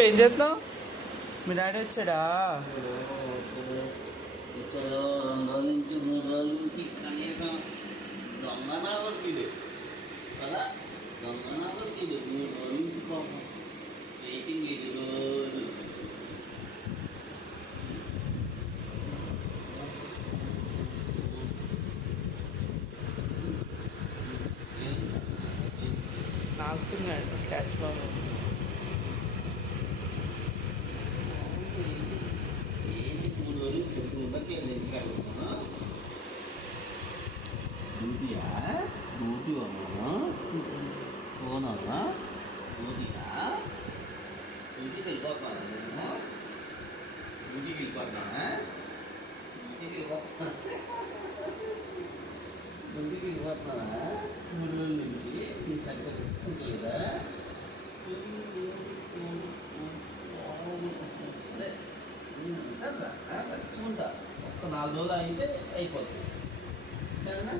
ఏం చేస్తున్నావు? మీ డాడీ వచ్చాడా? వచ్చాడు 2 రోజుల నుంచి 3 రోజుల నుంచి కనీసం దొంగనా కొట్టిడు కదా, దొంగనా కొట్టిడు 3 రోజుల నుంచి కోపం వెయిటింగ్ ఇది రోజు. నాకుతున్నాడు క్యాష్ బాబు. ఏంటి 3 రోజులు సెంటు ఉండట్లేదు, ఎందుకు అడుగుతున్నా? డ్యూటీయా? డ్యూటీ అమ్మా పోనా? డ్యూటీయా? డ్యూటీకి వెళ్ళిపోతాను నేను, డ్యూటీకి వెళ్ళిపోతానా? డ్యూటీకి వెళ్ళిపోతానా 3 రోజుల నుంచి నీ సరిగ్గా తెచ్చుకుంటలేదా? అదే నేను అంటారా తెచ్చుకుంటా, ఒక్క 4 రోజులు అయితే అయిపోతుంది, సరేనా?